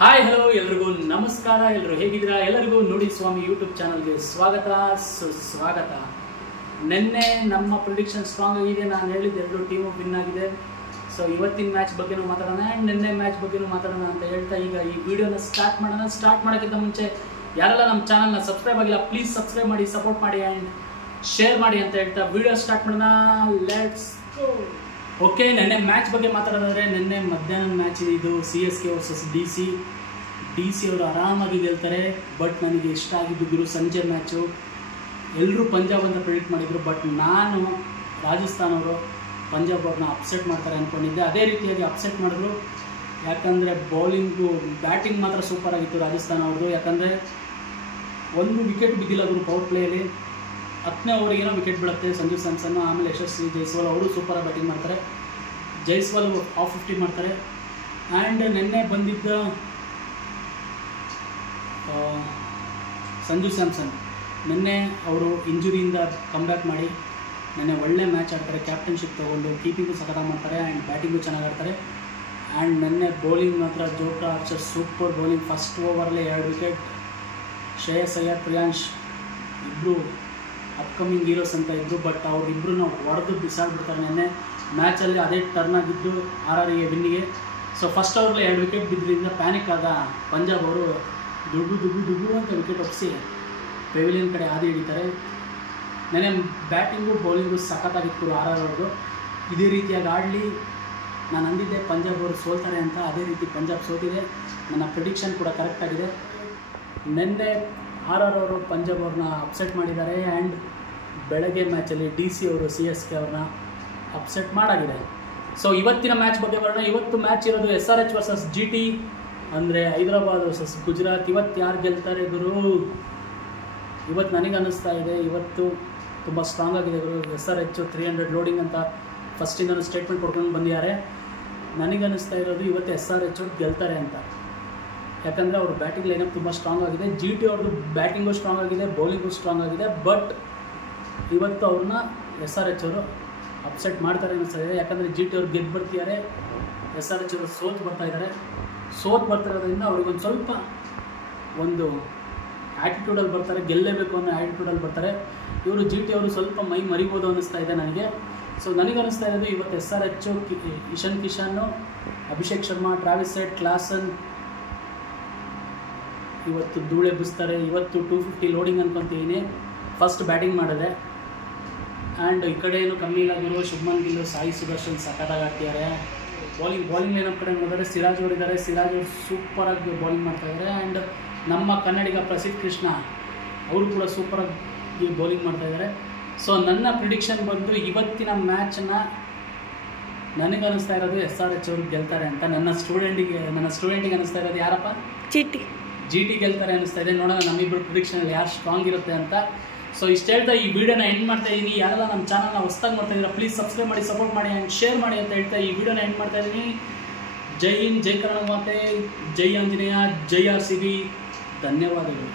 Hi hello ಎಲ್ರಿಗೂ ನಮಸ್ಕಾರ. ಎಲ್ಲರೂ ಹೇಗಿದ್ದೀರಾ? ಎಲ್ಲರಿಗೂ ನೋಡಿ ಸ್ವಾಮಿ ಯೂಟ್ಯೂಬ್ ಚಾನಲ್ಗೆ ಸ್ವಾಗತ ಸುಸ್ವಾಗತ. ನಿನ್ನೆ ನಮ್ಮ ಪ್ರಿಡಿಕ್ಷನ್ ಸ್ಟ್ರಾಂಗ್ ಆಗಿದೆ. ನಾನು ಹೇಳಿದ್ದು ಎರಡು ಟೀಮು ವಿನ್ ಆಗಿದೆ. ಸೊ ಇವತ್ತಿನ ಮ್ಯಾಚ್ ಬಗ್ಗೆನೂ ಮಾತಾಡೋಣ ಆ್ಯಂಡ್ ನಿನ್ನೆ ಮ್ಯಾಚ್ ಬಗ್ಗೆನೂ ಮಾತಾಡೋಣ ಅಂತ ಹೇಳ್ತಾ ಈಗ ಈ ವಿಡಿಯೋನ ಸ್ಟಾರ್ಟ್ ಮಾಡೋಣ. ಸ್ಟಾರ್ಟ್ ಮಾಡೋಕ್ಕಿಂತ ಮುಂಚೆ ಯಾರೆಲ್ಲ ನಮ್ಮ ಚಾನಲ್ನ ಸಬ್ಸ್ಕ್ರೈಬ್ ಆಗಿಲ್ಲ ಪ್ಲೀಸ್ ಸಬ್ಸ್ಕ್ರೈಬ್ ಮಾಡಿ, ಸಪೋರ್ಟ್ ಮಾಡಿ ಆ್ಯಂಡ್ ಶೇರ್ ಮಾಡಿ ಅಂತ ಹೇಳ್ತಾ ವಿಡಿಯೋ ಸ್ಟಾರ್ಟ್ ಮಾಡೋಣ. Let's go. ಓಕೆ, ನಿನ್ನೆ ಮ್ಯಾಚ್ ಬಗ್ಗೆ ಮಾತಾಡೋದಾದ್ರೆ ನಿನ್ನೆ ಮಧ್ಯಾಹ್ನ ಮ್ಯಾಚ್ ಇದು CSK ವರ್ಸಸ್ ಡಿ ಸಿ ಅವರು ಆರಾಮಾಗಿ ಗೆಲ್ತಾರೆ. ಬಟ್ ನನಗೆ ಇಷ್ಟ ಆಗಿದ್ದು ಗುರು ಸಂಜೆ ಮ್ಯಾಚು. ಎಲ್ಲರೂ ಪಂಜಾಬ್ ಅಂತ ಪ್ರಿಡಿಕ್ಟ್ ಮಾಡಿದರು, ಬಟ್ ನಾನು ರಾಜಸ್ಥಾನ್ ಅವರು ಪಂಜಾಬ್ ಅವ್ರನ್ನ ಅಪ್ಸೆಟ್ ಮಾಡ್ತಾರೆ ಅಂದ್ಕೊಂಡಿದ್ದೆ. ಅದೇ ರೀತಿಯಾಗಿ ಅಪ್ಸೆಟ್ ಮಾಡಿದ್ರು. ಯಾಕಂದರೆ ಬ್ಯಾಟಿಂಗ್ ಮಾತ್ರ ಸೂಪರ್ ಆಗಿತ್ತು ರಾಜಸ್ಥಾನ್ ಅವ್ರದ್ದು. ಯಾಕಂದರೆ ಒಂದು ವಿಕೆಟ್ ಬಿದ್ದಿಲ್ಲ ಗುರು ಪವರ್ ಪ್ಲೇಯಲ್ಲಿ. 10ನೇ ಓವರಿಗೇನೋ ವಿಕೆಟ್ ಬೀಳುತ್ತೆ ಸಂಜು ಸ್ಯಾಮ್ಸನ್. ಆಮೇಲೆ ಯಶಸ್ವಿ ಜೈಸ್ವಾಲ್ ಅವರು ಸೂಪರಾಗಿ ಬ್ಯಾಟಿಂಗ್ ಮಾಡ್ತಾರೆ. ಜೈಸ್ವಾಲ್ ಆಫ್ 50 ಮಾಡ್ತಾರೆ. ಆ್ಯಂಡ್ ನಿನ್ನೆ ಬಂದಿದ್ದ ಸಂಜು ಸ್ಯಾಮ್ಸನ್ ನಿನ್ನೆ ಅವರು ಇಂಜುರಿಯಿಂದ ಕಮ್ಬ್ಯಾಕ್ ಮಾಡಿ ನಿನ್ನೆ ಒಳ್ಳೆ ಮ್ಯಾಚ್ ಆಡ್ತಾರೆ. ಕ್ಯಾಪ್ಟನ್ಶಿಪ್ ತೊಗೊಂಡು ಕೀಪಿಂಗು ಸಖತ್ತಾಗಿ ಮಾಡ್ತಾರೆ ಆ್ಯಂಡ್ ಬ್ಯಾಟಿಂಗು ಚೆನ್ನಾಗಿ ಆಡ್ತಾರೆ. ಆ್ಯಂಡ್ ನಿನ್ನೆ ಬೌಲಿಂಗ್ ಮಾತ್ರ Jofra Archer super bowling. First ಓವರಲ್ಲೇ 2 ವಿಕೆಟ್. ಶ್ರೇಯಸ್ ಅಯ್ಯರ್, ಪ್ರಿಯಾಂಶ್ ಇಬ್ಬರು ಅಪ್ಕಮಿಂಗ್ ಹೀರೋಸ್ ಅಂತ ಇದ್ದರು, ಬಟ್ ಅವರಿಬ್ಬರು ಹೊಡೆದು ಬಿಸಾಡ್ಬಿಡ್ತಾರೆ. ನಿನ್ನೆ ಮ್ಯಾಚಲ್ಲಿ ಅದೇ ಟರ್ನ್ ಆಗಿದ್ದು RRಗೆ ವಿನ್ನಿಗೆ. So first overlay 2 wicket ಬಿದ್ದರಿಂದ panic ಆದ ಪಂಜಾಬ್ ಅವರು ದುಡ್ಡು ಅಂತ ವಿಕೆಟ್ ಒಪ್ಪಿಸಿ ಪೆವಿಲಿಯನ್ ಕಡೆ ಹಾದಿ ಹಿಡಿತಾರೆ. ನೆನೆ ಬ್ಯಾಟಿಂಗು ಬೌಲಿಂಗು ಸಖತ್ತಾಗಿತ್ತು RR ಅವ್ರದ್ದು. ಇದೇ ರೀತಿಯಾಗಿ ಆಡಲಿ. ನಾನು ಅಂದಿದ್ದೆ ಪಂಜಾಬ್ ಅವರು ಸೋಲ್ತಾರೆ ಅಂತ, ಅದೇ ರೀತಿ ಪಂಜಾಬ್ ಸೋತಿದೆ. ನನ್ನ ಪ್ರಿಡಿಕ್ಷನ್ ಕೂಡ ಕರೆಕ್ಟಾಗಿದೆ. ನಿನ್ನೆ RR ಅವರು ಪಂಜಾಬ್ ಅವ್ರನ್ನ ಅಪ್ಸೆಟ್ ಮಾಡಿದ್ದಾರೆ ಆ್ಯಂಡ್ ಬೆಳಗ್ಗೆ ಮ್ಯಾಚಲ್ಲಿ DC ಅವರು CSK ಅವ್ರನ್ನ ಅಪ್ಸೆಟ್ ಮಾಡಾಗಿದೆ. ಸೊ ಇವತ್ತಿನ ಮ್ಯಾಚ್ ಬಗ್ಗೆ ಬರೋಣ. ಇವತ್ತು ಮ್ಯಾಚ್ ಇರೋದು SRH ವರ್ಸಸ್ GT, ಅಂದರೆ ಹೈದರಾಬಾದ್ ವರ್ಸಸ್ ಗುಜರಾತ್. ಇವತ್ತು ಯಾರು ಗೆಲ್ತಾರೆ ಗುರು? ಇವತ್ತು ನನಗೆ ಅನ್ನಿಸ್ತಾ ಇದೆ ಇವತ್ತು ತುಂಬ ಸ್ಟ್ರಾಂಗ್ ಆಗಿದೆ ಗುರು. SRH 300 ಲೋಡಿಂಗ್ ಅಂತ ಫಸ್ಟಿಂದನೂ ಸ್ಟೇಟ್ಮೆಂಟ್ ಕೊಡ್ಕೊಂಡು ಬಂದಿದ್ದಾರೆ. ನನಗೆ ಅನ್ನಿಸ್ತಾ ಇರೋದು ಇವತ್ತು SRH ಅವ್ರು ಗೆಲ್ತಾರೆ ಅಂತ. ಯಾಕಂದರೆ ಅವ್ರ ಬ್ಯಾಟಿಂಗ್ ಲೈನಪ್ ತುಂಬ ಸ್ಟ್ರಾಂಗ್ ಆಗಿದೆ. GT ಅವ್ರದ್ದು ಬ್ಯಾಟಿಂಗು ಸ್ಟ್ರಾಂಗ್ ಆಗಿದೆ, ಬೌಲಿಂಗು ಸ್ಟ್ರಾಂಗ್ ಆಗಿದೆ. ಬಟ್ ಇವತ್ತು ಅವ್ರನ್ನ SRH ಅವರು ಅಪ್ಸೆಟ್ ಮಾಡ್ತಾರೆ ಅನ್ನಿಸ್ತಾ ಇದೆ. ಯಾಕಂದರೆ GT ಅವ್ರು ಗೆದ್ದು ಬರ್ತಿದ್ದಾರೆ, SRH ಅವರು ಸೋತು ಬರ್ತಿರೋದ್ರಿಂದ ಅವ್ರಿಗೊಂದು ಸ್ವಲ್ಪ ಒಂದು ಆ್ಯಟಿಟ್ಯೂಡಲ್ಲಿ ಬರ್ತಾರೆ, ಗೆಲ್ಲೇಬೇಕು ಅನ್ನೋ ಆ್ಯಟಿಟ್ಯೂಡಲ್ಲಿ ಬರ್ತಾರೆ. ಇವರು GT ಅವರು ಸ್ವಲ್ಪ ಮೈ ಮರಿಬೋದು ಅನ್ನಿಸ್ತಾ ಇದೆ ನನಗೆ. ಸೊ ನನಗೆ ಅನ್ನಿಸ್ತಾ ಇರೋದು ಇವತ್ತು SRH Ishan Kishan, Abhishek Sharma, Travis Head, Klaasen ಇವತ್ತು ಧೂಳೆಬ್ಬಿಸ್ತಾರೆ. ಇವತ್ತು 250 ಲೋಡಿಂಗ್ ಅಂದ್ಕೊತೀನಿ. ಫಸ್ಟ್ ಬ್ಯಾಟಿಂಗ್ ಮಾಡಿದೆ ಆ್ಯಂಡ್ ಈ ಕಡೆ ಏನು ಕಮ್ಮಿ ಇಲ್ಲ ಗುರು. ಶುಭ್ಮನ್ ಗಿಲ್, ಸಾಯಿ ಸುದರ್ಶನ್ ಸಖತ್ತಾಗಿ ಆಡ್ತಿದ್ದಾರೆ. ಬೌಲಿಂಗ್ ಲೈನಪ್ ಕಡೆ ನೋಡಿದ್ರೆ ಸಿರಾಜ್ ಅವರಿದ್ದಾರೆ. ಸಿರಾಜ್ ಅವರು ಸೂಪರಾಗಿ ಬೌಲಿಂಗ್ ಮಾಡ್ತಾಯಿದ್ದಾರೆ. ಆ್ಯಂಡ್ ನಮ್ಮ ಕನ್ನಡಿಗ ಪ್ರಸಿದ್ಧ ಕೃಷ್ಣ ಅವರು ಕೂಡ ಸೂಪರಾಗಿ ಬೌಲಿಂಗ್ ಮಾಡ್ತಾಯಿದ್ದಾರೆ. ಸೊ ನನ್ನ ಪ್ರಿಡಿಕ್ಷನ್ ಬಂದು ಇವತ್ತಿನ ಮ್ಯಾಚನ್ನ ನನಗೆ ಅನ್ನಿಸ್ತಾ ಇರೋದು SRH ಅವರು ಗೆಲ್ತಾರೆ ಅಂತ. ನನ್ನ ಸ್ಟೂಡೆಂಟಿಗೆ ಅನ್ನಿಸ್ತಾ ಇರೋದು ಯಾರಪ್ಪ? GT ಗೆಲ್ತಾರೆ ಅನ್ನಿಸ್ತಾ ಇದೆ. ನೋಡೋಣ ನಮ್ಮಿಬ್ಬರು ಪ್ರಿಡಿಕ್ಷನಲ್ಲಿ ಯಾರು ಸ್ಟ್ರಾಂಗ್ ಇರುತ್ತೆ ಅಂತ. ಸೊ ಇಷ್ಟು ಹೇಳ್ತಾ ಈ ವಿಡಿಯೋನ ಎಂಡ್ ಮಾಡ್ತಾ ಇದ್ದೀನಿ. ಯಾರೆಲ್ಲ ನಮ್ಮ ಚಾನಲ್ನ ಹೊಸ್ದಾಗಿ ಮಾಡ್ತಾ ಇದ್ದೀರಾ ಪ್ಲೀಸ್ ಸಬ್ಸ್ಕ್ರೈಬ್ ಮಾಡಿ, ಸಪೋರ್ಟ್ ಮಾಡಿ ಆ್ಯಂಡ್ ಶೇರ್ ಮಾಡಿ ಅಂತ ಹೇಳ್ತಾ ಈ ವಿಡಿಯೋನ ಎಂಡ್ ಮಾಡ್ತಾ ಇದ್ದೀನಿ. ಜೈ ಹಿಂದ್, ಜೈ ಕನ್ನಡ ಮಾತೆ, ಜೈ ಆಂಜನೇಯ, ಜೈ RCB. ಧನ್ಯವಾದಗಳು.